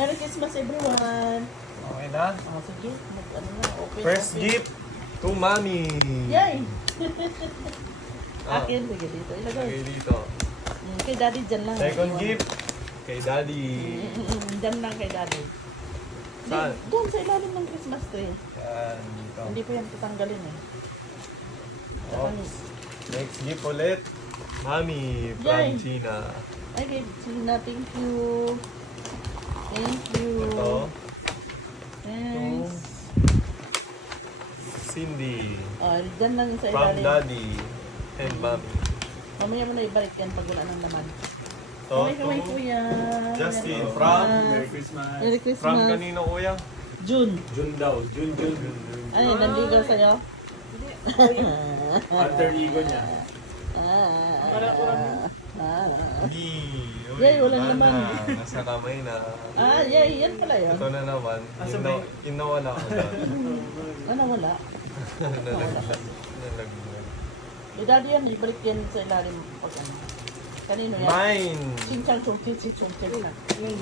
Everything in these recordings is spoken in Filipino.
Merry Christmas everyone! Okay na? Sige, open. First gift to Mommy. Yay! Ah. Akin, sige dito. Ilagay. Okay, dito. Kay Daddy dyan lang. Second Iwan. gift kay Daddy. Dyan lang kay Daddy. Saan? Doon sa ilalim ng Christmas tree. Yan, dito. Hindi po yan tatanggalin eh. Oops. Next gift ulit. Mommy from Yay! China. Okay, Gina, thank you. Thank you. Ito. Thanks. Cindy. Oh, dyan lang sa From ilalim. Daddy and Mommy. Mamaya mo na ibalik yan pag wala ng laman. So, Kamay to kuya. Justin Merry from Merry Christmas. Merry Christmas. From kanino kuya? June. June daw. June. Ay, nanligaw sa'yo? Alter ego niya. Hindi. Uy, Yay, walang wala laman. na. Nasa kamay na. Yay, yan pala yun. Ito na naman. Asa ba yun? Inawala ko doon. Ano, wala? Nalaglag. Eh, Daddy yan, ibalik yan sa ilalim pag ano. Kanino yan? Mine! Chinchang chungchil, si chungchil na. Mine!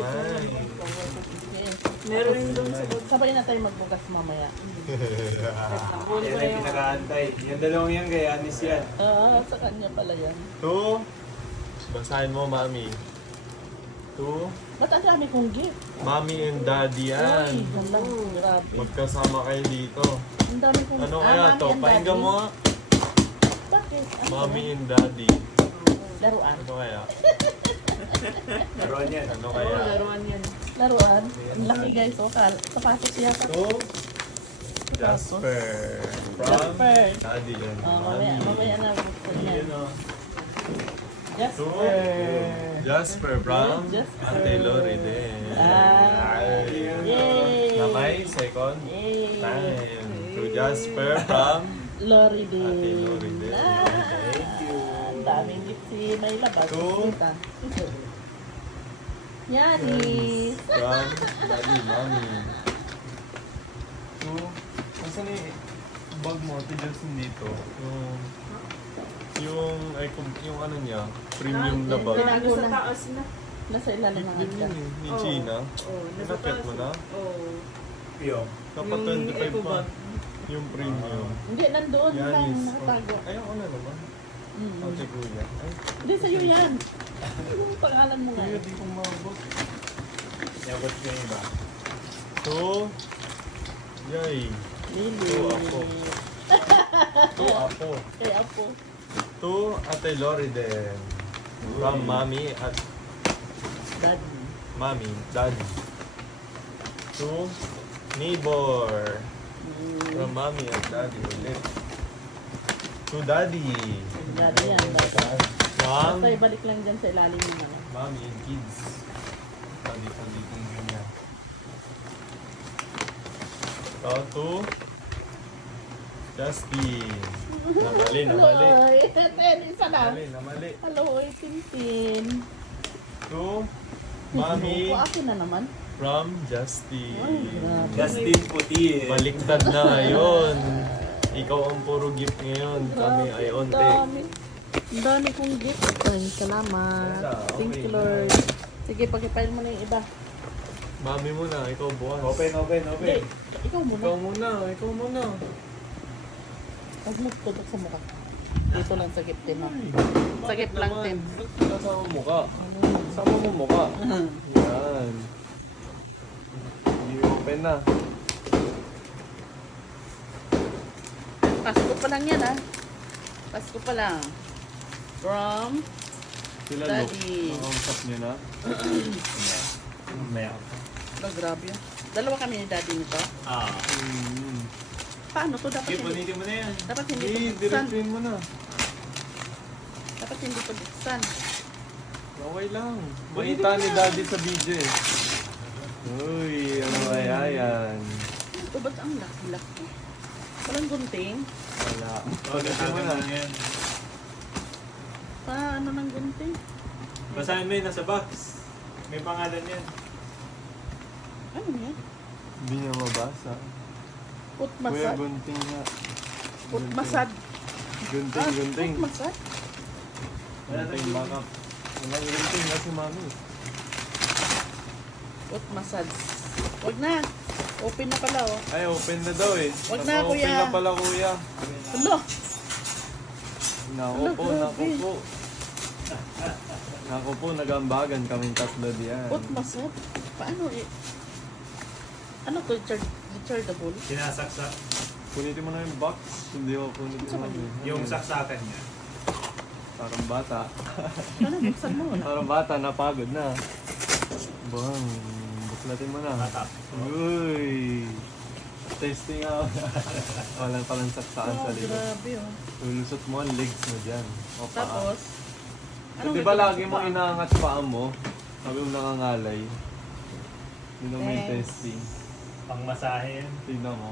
Yes. Meron yung doon sa Sabay na tayo magbukas mamaya. Yan ay pinakaantay. Yung dalawang yan kay Anis yan. Sa kanya pala yan. Two. Basahin mo, Mami. Two. Ba't ang dami kong gift? Mommy and Daddy yan. Ay, hala, grabe. Magkasama kayo dito. Ang dami kong Ano kaya Mami to? and Pakinggan Daddy. mo. Bakit? Ano Mommy yan? and Daddy. Laruan. Ano kaya? Laruan yan. Ano Oo, kaya? laruan yan. Laruan. Ang laki guys. Oh, sapatos yata. Two. Jasper. From Jasper. Daddy and Mamaya Mommy. na buksan yan. Yan o. Two. Jasper. Jasper from Jasper. Ate Lori din. Yay! Namay, second Yay! time. To Jasper from Lori din. Ate Lori din. Thank you. Ang daming gift si may labas. Two. Kita. Yanis. From Daddy, Mommy. Two. Nasaan na yung bag mo? Ate Justin dito. Yung ano niya, premium na bag. Tinago Nasa na. taas na. Nasa ilalim ng Yun agda. yun, ni Oo. Gina. Oo, nasa Nakit taas. mo na? Oo. Yo. Kapag Yung 25 eco pa. bag. Yung premium. Hindi, nandoon lang. Yanis. Nakatago. Ayoko na naman. Mm. Ate Kuya. Ay, Hindi, sa'yo yan. Yung pangalan mo nga. Kuya, di kong mabot. Yabot ko yung iba. So, yay. Lili. Two ako. Two apo. Kay Apo. Two Ate Lori din. From Mommy at Daddy. Mommy, Daddy. Two neighbor. From Mommy at Daddy ulit. To Daddy. Daddy yan. Basta From ibalik lang dyan sa ilalim ng ano. Mommy and kids. Dito ganyan. So, to Justin. Namali. Aloy. Ten, isa lang. Namali. Aloy, Tintin. To Mommy Opo, akin na naman. from Justin. Ay, grabe. Justin Puti. Baliktad na ngayon. Ikaw ang puro gift ngayon. Kami ay Ang onte. dami. Ang dami kong gift. Ay, salamat. Okay. Thank you, Lord. Sige, pag-file mo na yung iba. Mami mo na, ikaw bukas. Open. Hindi, ikaw muna. Ikaw muna. Huwag mo tutok sa mukha. Dito lang sa gift mo. Sa gift lang, Tim. Kasama mo ka. Kasama mo mukha. Yan. Hindi open na. Pasko pa lang yan, ha? Pasko pa lang. From Sila Daddy. Makausap niyo na. Maya. Grabe yan. Dalawa kami ni Daddy nito. Ah. Paano to? Dapat Sige, hindi, punitin mo na yan. dapat hindi Hindi, to buksan. diretsuin mo na. Dapat hindi to buksan. Okay lang. Makita ni Daddy sa video eh. Uy, ano kaya yan? Ito ba't ang laki-laki? Walang gunting? Wala. Pagkakita mo na yan. Paano ng gunting? Basahin mo yun nasa box. May pangalan yan. Ano yan? Hindi niya mabasa. Foot Kuya, massage. gunting nga. Foot massage. Gunting. Foot massage? Wala Gunting tayong baka. Walang gunting kasi mami. Foot massage. Wag na. Open na pala, oh. Ay, open na daw eh. Wag na, Naka-open kuya. na pala, kuya. Hello. Naku Ala, po, grabe. naku po. Naku po, nagambagan kaming tatlo diyan. Foot massage? Paano eh? Ano to? Rechargeable? Sinasaksak. Kunitin mo na yung box. Hindi ako kunitin mo. Yung saksakan niya. Parang bata. Ano, buksan mo na. Parang bata, napagod na. Bang, buklatin mo na. Matap. Uy! Testing out. Walang palang saksaan sa Oh, likod. grabe, oh. Lulusot mo ang legs mo dyan. O paa. Tapos, Di ba lagi mo inaangat paa mo? Sabi mo nakangalay. Yun ang may Thanks. testing. Pang masahe yan. Tignan mo.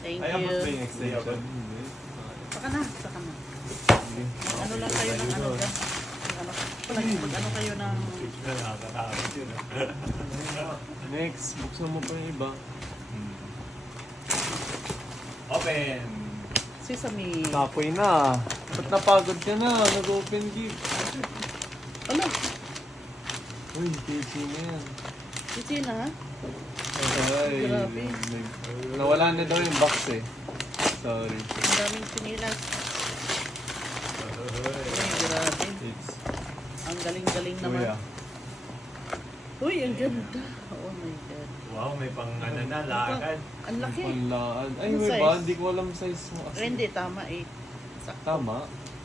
thank Ay, abot ba you. yung extension? Hindi. Saka na, saka na. Sige. Ano lang kayo ng ano dyan? Ano kayo ng... Nakakatakot yun. Next, buksan mo pa yung iba. Open! Sesame. Tapoy na. Ba't napagod ka na? Nag-open gift. Ano? Uy, KC na yan. Sisi na, ha? Ay, Grabe. nawala na daw yung box eh. Sorry. Ang daming sinilas. Uy, grabe. It's Ang galing-galing naman. kuya. Uy, ang ganda. Oh my God. Wow, may pang ano na, lakad. Ang laki. Panlaan. Ay, Anong may size? ba? Hindi ko alam size mo. Ay, hindi, tama eh. Sakto. Tama.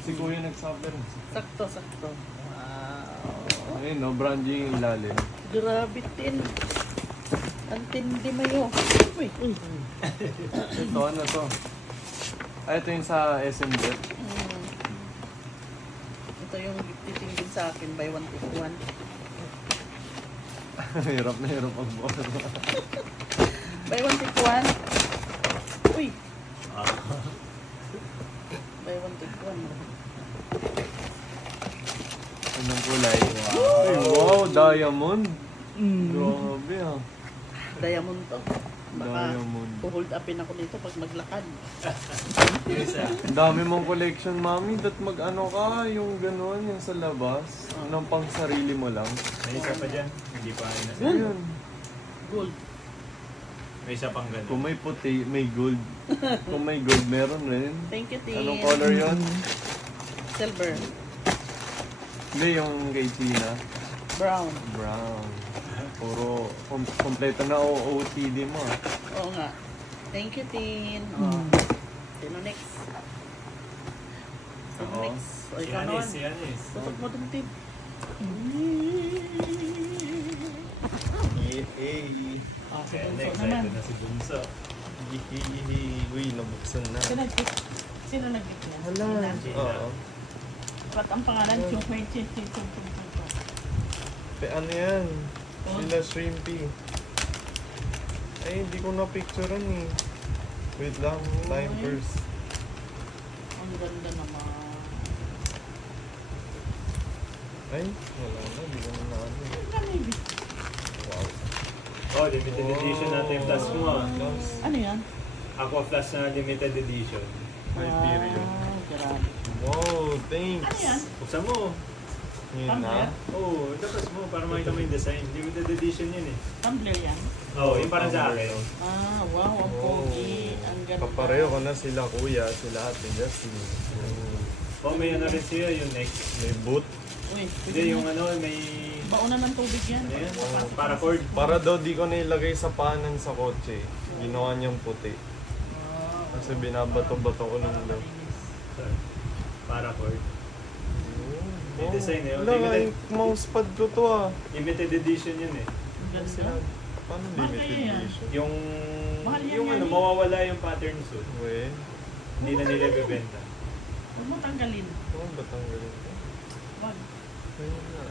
Si kuya nagsabi rin. Sakto, sakto. Wow. Ayun no, branding yung ilalim. Grabe tin. Ang tindi mayo. Uy, uy. Ito, ano to? Ay, ito yung sa SMZ. Mm. Ito yung titingin sa akin, buy one take one. Hirap na hirap ang bono. Buy one take one. Uy, buy one take one. Anong kulay? Ay, wow, diamond. Grabe ah. Diamond to. Baka Diamond. hold upin ako dito pag maglakad. Yung isa. Ang dami mong collection, mami. Dat mag-ano ka, yung gano'n, yung sa labas. Ng pang sarili mo lang. May isa pa dyan. Hindi pa ayun. Ayun. Gold. May isa pang Kung ganun. may puti, may gold. Kung may gold, meron rin. Thank you, Tin. Anong color yon? Silver. Hindi, yung kay Tina. Brown. Brown. Puro kompleto na OOTD mo ah. Oo nga. Thank you, Tin. Oh. Sino next? Sino Oo. next? O, Si ikaw Anis, naman. si Anis. Tutok mo dun, Tin. Yehey. Ah, si Kaya Bunso next, naman. ito na si Bunso. Yehey. Uy, nabuksan na. Sino nag-gift niya? Hala. Sino? Oo. Ba't ang pangalan? Chung Hui Chin Chin Chung Chung Chung Chung. Ano yan? Oh. Sila Shrimpy. Ay, hindi ko na-picturean eh. Wait lang, time Uy. first. Ang ganda naman. Ay, wala na, hindi ko na ano. Ang dami. Wow. Oh, limited edition natin yung plus mo. ah. Ano yan? Aqua Plus na limited edition. Hyperion. Wow, grabe. Wow, thanks. Ano yan? Buksan mo. Yun na. Oo, labas mo para makita mo yung design. Limited edition yun eh. Tumbler yan? Oo, yung parang sa akin. Ah, wow, ang pogi. Ang ganda. Kapareho ko na sila kuya, sila ate Jasmine. Oh, may ano rin siya yung next. May boot. Uy, Hindi, yung ano, may... baunan ng tubig yan. Ano yan? Papasok Paracord. Para daw di ko nailagay sa panan sa kotse. Ginawa niyang puti. Wow. Kasi binabato-bato ko ng loob. Paracord. May design eh. Wala nga, yung mousepad ko to ah. Limited edition yun eh. Ang ganda. Paano Mahal limited kaya yan? edition? Yung... Mahal yan Yung yan ano, eh. mawawala yung pattern suit. Weh, Hindi na nila bibenta. Huwag mo tanggalin. ano ba tanggalin ko? Wag. Ayun na.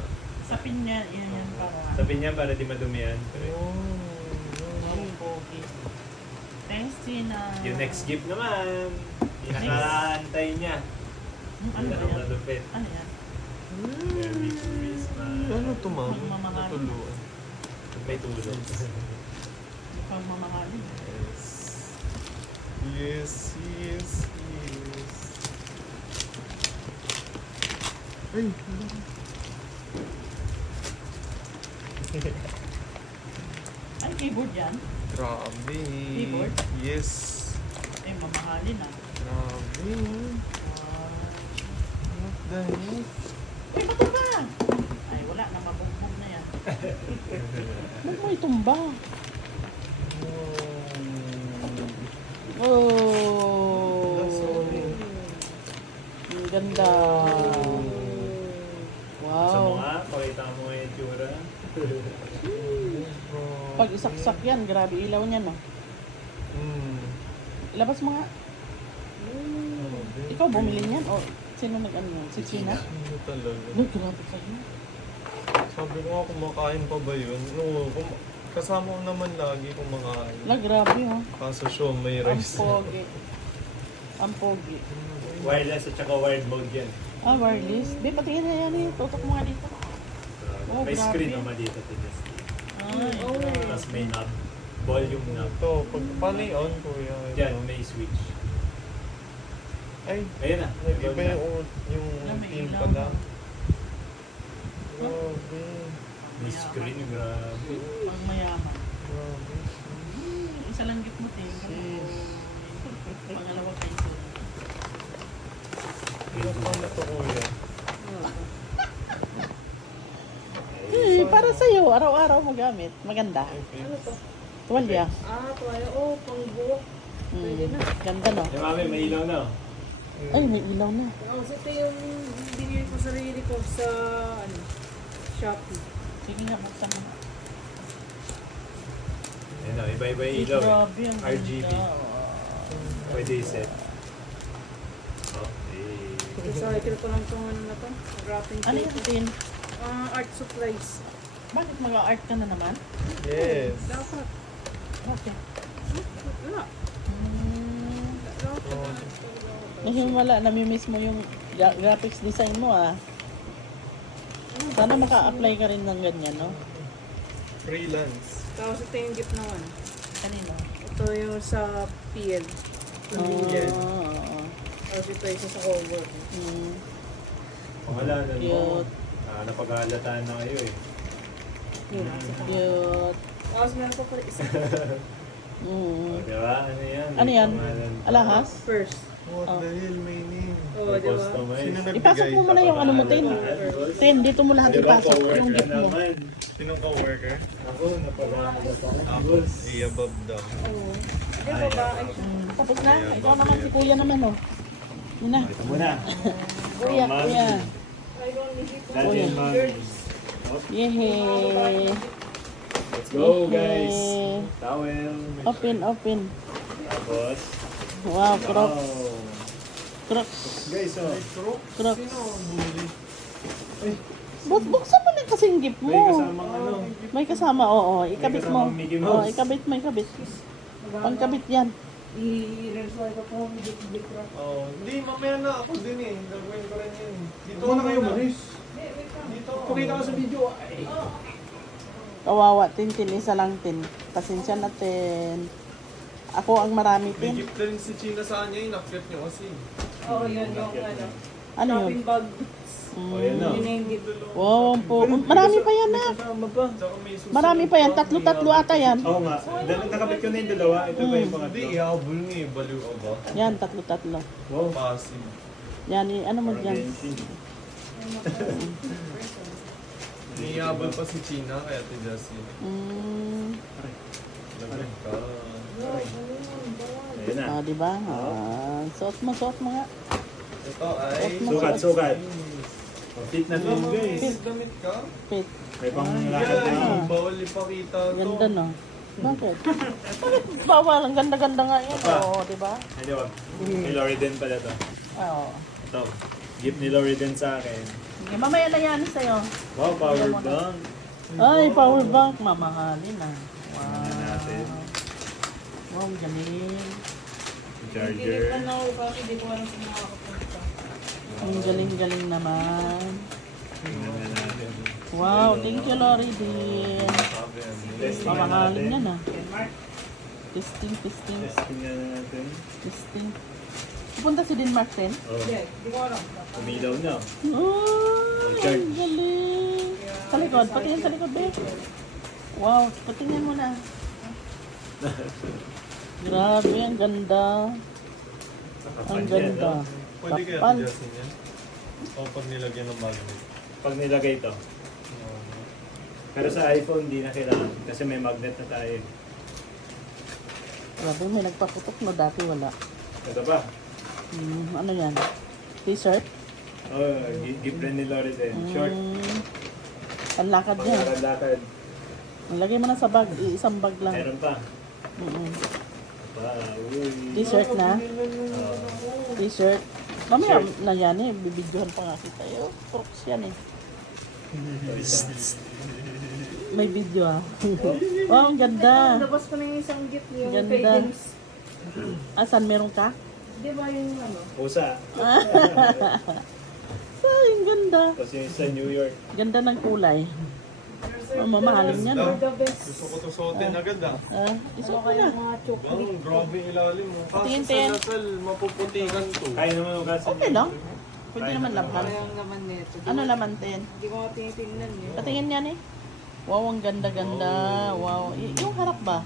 Sapin niya, yan para. Sabi niya para di madumihan. Oh, Wow, ang pogi. Thanks, Tina. Yung next gift naman. Pinakaantay niya. Ano ba Ang yan? malupit. Ano yan? Merry Christmas. ano to ma'am? Magmamahal. Natuluan. May tulong. Mukhang mamahalin. Yes, yes, yes. Ay, keyboard yan? Grabe. Keyboard? Yes. Eh, mamahalin ah. Grabe. What the heck? Uy, bato ka! Ay, wala na, mabugbog na yan. Huwag mo itumba. Oh! Ang ganda. Sa Wow. mga, pakita mo yung itsura. Pag isaksak yan, grabe ilaw niya, no? Ilabas mo nga. Ikaw bumili niyan? O sino nag-ano yun? Si China? Ano talaga? No, grabe sa'yo. Sabi ko nga, kumakain pa ba yun? No, kasama ko naman lagi kumakain. La, grabe, oh. Kaso siya, may Ang rice. pogi. Ang pogi. Wireless at saka wired mode yan. Ah, wireless. Be, patingin na yan eh. Tutok mo nga dito. Oh, May grabe. screen naman dito to this. Ay, Tapos may knob. Volume knob. Ito, pag paano on, kuya? Yan, may switch. Ay, Ayun na. nag-iba yung may team ilaw pala. na. Grabe. May screen, grabe. Ang mayaman. Grabe. Isa lang gift mo, tingin. Pangalawa peso. Paano to, kuya? Para sa'yo, araw-araw mo gamit. Maganda. Ano to? Tuwalya. Tuwalya. Oh, pang buhok. Pwede na. Ganda, no? Eh, mami, may ilaw na. Ay, may ilaw na. Tapos ito yung binili ko sarili ko sa ano, Shopee. Sige nga, buksan mo. Ayun na, iba-iba yung ilaw. Grabe, ang RGB. ganda. Pwede i-set. Okay. Recycle ko lang itong ano na to. Wrapping Ano yung paper. tin? Art supplies. Bakit mag-art ka na naman? Yes. Dapat. Okay. Wala. Dapat. Wala, namimiss mo yung graphics design mo, ah. Sana maka-apply ka rin ng ganyan, no? Freelance. Tapos ito yung gift naman. Kanino? Ito yung sa PL. Oo. Tapos ito isa sa cover. Pangalanan mo. Cute. Napaghahalataan na kayo eh. Yun. Cute. Tapos meron pa pala isa. O, diba? Ano yan? Ano yan? Pangalan pa. Alahas? First. What the hell, may name? Oo, May di ba? customize. Sino nagbigay? Ipasok mo muna yung ano mo, Tin. Tin, dito mo lahat Diba, ipasok coworker yung gift mo. naman. Sinong ka-worker? Ako, napaghahalatan. Ako, i-above daw. Oo. Di ba ba? Ay, Tapos na? Ikaw naman, si Kuya naman, oh. Yun na. Ito muna. Kuya, From Kuya. I don't need it. Daddy and mommy. Yehey. Let's go, guys. Yehey. Towel. Open, open. Tapos. Wow, Crocs. Wow. Crocs. Guys, oh. Crocs. Sino ang bumili? Buksan mo na kasing gift mo. May kasamang ano. May kasama, oo. Ikabit mo. kasamang Mickey Oo, Mouse. ikabit mo, ikabit. Pangkabit yan. I-resume ko po. Gift wrap. Oh, hindi, mamaya na ako din eh. Gagawin ko rin yun. Dito na kayo manis. Dito. Pakita ka sa video. Kawawa, Tin. Isa lang, Tin. Pasensya natin. Ako ang marami, May Tin. gift na rin si China sa kanya, inakyat niyo kasi. Oo, yun yung ano. Ano yun? Shopping bag. O, yan o. Yun na yung gift. Wow, ang po. Marami pa yan, nak. Kasama pa. Tsaka may susunod Marami pa yan. Tatlo-tatlo ata yan. Oo nga. Nakabit ko na yung dalawa. Ito ba yung Hindi, pangatlo? ihabol niya eh. Baliw ka ba? Yan, tatlo-tatlo. Wow. Passive. Yan, ano mo dyan? Ihabol pa si China kaya ti Jessie. Lagot ka. Ayan na. Ah, di ba? Suot mo nga. Ito ay... Sukat. Fit na din, guys. May damit ka? Fit. May panglakad na. Ah. Bawal ipakita to. Ganda, no? Bakit? Bakit bawal? Ang ganda-ganda nga yan. Apa. Oo, di ba? Hindi, wag. Kay Loriden pala to. Oo. Ito. Gift ni Loriden sa akin. Okay, mamaya na yan sa'yo. Wow, power bank. Ay, power bank. Mamahalin na. Ano natin? Wow, ang galing. Charger. Hindi na ako kasi di ko alam kung makakapunta. Ang galing-galing naman. Tingnan na natin. Wow, thank you, Lori din. Testing na Mamahalin natin. yan, ah. Testing. Testing na natin. Testing. Pupunta si Denmark din? Oh, Hindi, di ko alam. umilaw na. Oh, Charge. ang galing. Sa likod, patingin sa likod, be. Wow, patingin mo na. Grabe, ang ganda. Ang ganda. Pwede kaya Takpan. adjustin yan? O pag nilagyan ng magnet. Pag nilagay ito. Pero sa iPhone, di na kailangan. Kasi may magnet na tayo. Grabe, may nagpaputok na dati wala. Ito ba? Ano yan? T-shirt? Oh, gift rin ni Loris eh. Short. Panlakad yan. Panglakan-lakad. Lagay mo na sa bag. Isang bag lang. Meron pa. Mm-mm. Uy. T-shirt na. Oh. T-shirt. Mamaya na yan eh. Bibidyohan pa nga kita. Eh, crooks yan eh. May video ah. Wow, ang ganda. Labas ko na yung isang gift yung Ganda. kay James. Asan meron ka? Di ba yung ano? Pusa. Ay, ang ganda. Tapos yung sa New York. Ganda ng kulay. Mamahalin yan. You're Oh. the best. Gusto ko to suotin agad ah. Isuot Ano mo kaya na. mga chocolate? Oh, grabe ilalim mo. Kaso Tingin, sa tingin. Lasal, mapuputikan to. Kaya naman ugasan. Okay lang. Pwede naman laban. Parang naman nito. Ano laman ten? Hindi ko nga tinitingnan eh. Patingin yan eh. Wow, ang ganda-ganda. Wow. Yung harap ba?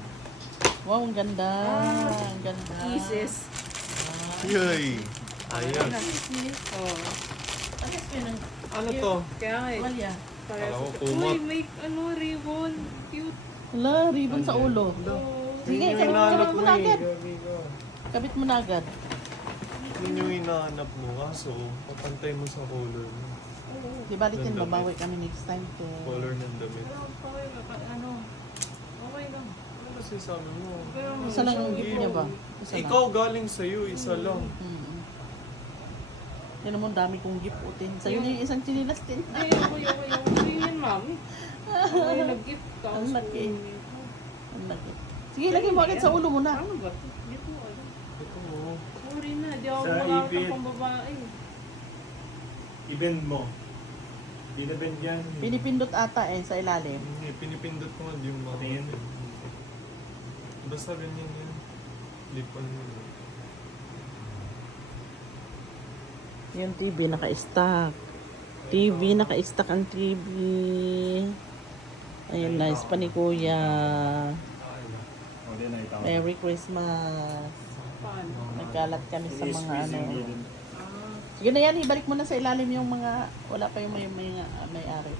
Wow, ang ganda. Ang ganda. Kisses. Yay! Ayan. Oh. Ano yun? Ano to? Kaya nga eh. Walya. Parehas Kala ko ito. kumot. Uy, may ano, ribbon. Cute. Wala, ribbon sa ulo. Oh. Sige, Yun yung kabit hinahanap mo mo na eh. agad. Kabit mo na agad. Yun yung hinahanap mo. Kaso, papantay mo sa color mo. Di balitin, Ganda, babawi kami next time. Color ng damit. Pero okay lang. Ano? Okay lang. Ano kasi sabi mo? Pero Isa lang ang gift niya ba? Isa lang. Ikaw galing sa'yo, isa lang. Yan naman, dami kong gift utin. Sa'yo na yung isang chinilas din. Ay, ako yan, mami. Ako yung nag-gift. Tapos Ang laki. kunin ko. Ang laki. Sige, lagay mo agad sa ulo mo na. Ano ba? Hindi ko alam. Ito mo. Sorry na, di ako Sa makakita ipit. pang babae. I-bend mo. Binabend yan. Pinipindot ata eh, sa ilalim. Hindi, pinipindot ko nga yung mga. Tingin. Basta ganyan yan. Lipan mo. Yung TV naka-stack. TV, naka-stack ang TV. Ayun, nice pa ni Kuya. O, din na itaw. Merry Christmas. Paano? Nagkalat kami sa mga ano. Ah. Sige na yan, ibalik mo na sa ilalim yung mga, wala pa yung may-ari.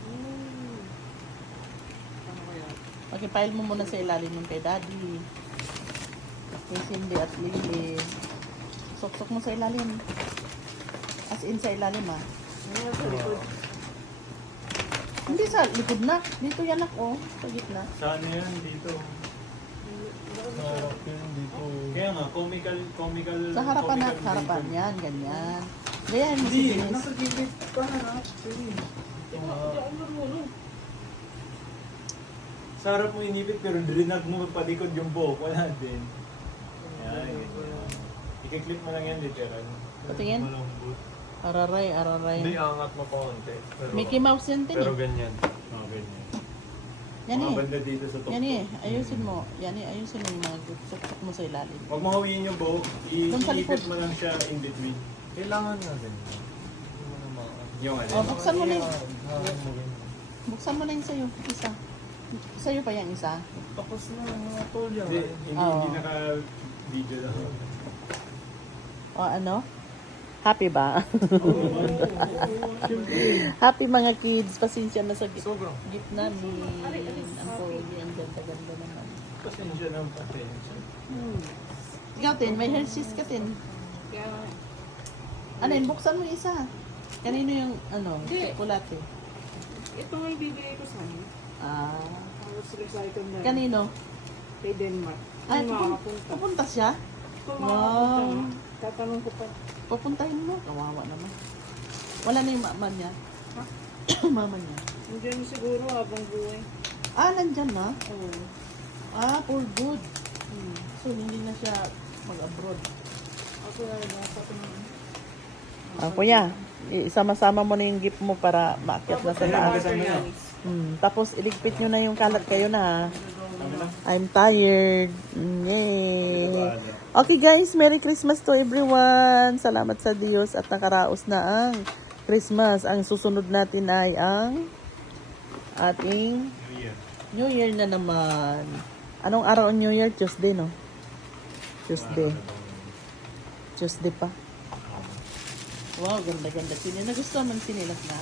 Ano kaya? Pakipile mo muna sa ilalim yung kay Daddy. Kay Cindy at Lily. Sok-sok mo sa ilalim. As in sa ilalim ah. Ano sa likod? Hindi sa likod na. Dito yan ako. Sa gitna. Saan yan? Dito. Sa harap yun dito. Kaya nga, comical. Sa harapan na. comical Sa harapan. dito. Yan, ganyan. Ganyan mo si Hindi, Denise. nasa gilid pa na. Actually. Hindi ako marunong. Sa harap mo inipit pero drinag mo palikod yung buhok. Wala din. Yan. I-clip mo lang yan literal. Patingin. Malambot. Araray, Hindi, araray. angat mo pa konti. Pero, Mickey Mouse yan din pero eh. ganyan. Oh, ganyan. Yan Mga eh. banda dito sa tuktok. Yan eh. Ayusin mo. Yan eh. Ayusin mo yung mga sok-sok mo sa ilalim. Huwag mo hawiin yung buhok. Doon sa likod. Iipit mo lang siya in between. Kailangan nga ganyan. Hindi mo na makaan. Yung ano. O, buksan mo na yung, Hawakan mo ganyan. buksan mo na yung sa'yo. Isa. Sa'yo pa yung isa. Tapos na, mga tol yan. Hindi, Oo. hindi naka-video lang. O ano? Happy ba? Happy mga kids. Pasensya na sa Sobrang. gift namin. Ang pogi. Ang ganda-ganda naman. Pasensya ng pasensya. Ikaw, Tin. May Hershey's ka, Tin. Kaya Ano yun? Buksan mo yung isa. Kanino yung, ano, Hindi. chocolate? ito nga yung bibigay ko sa amin. Ah. Tapos recycle na. Kanino? Kay Denmark. Ay, Ay, makakapunta. pupunta siya? Kung Wow. makakapunta, tatanong ko pa. Pupuntahin mo. Kawawa naman. Wala na yung mama niya. Ha? Mama niya. Nandiyan siguro habang buhay. Ah, nandyan na? Oo. Ah, for good. So, hindi na siya mag-abroad. Ako na nakapatungan. Ah, kuya, isama-sama mo na yung gift mo para maakyat na sa taas. Tapos, iligpit nyo na yung kalat kayo na. I'm tired. Yay! Okay guys, Merry Christmas to everyone. Salamat sa Diyos at nakaraos na ang Christmas. Ang susunod natin ay ang ating New Year. New Year na naman. Anong araw on New Year? Tuesday, no? Tuesday. Tuesday pa. Wow, ganda-ganda. Sini. Nagustuhan mo ang sinilas na?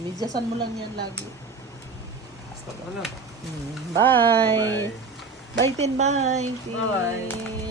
Midyasan mo lang yan lagi. Basta wala. Bye! Bye, Tin. Bye! Tin. Bye.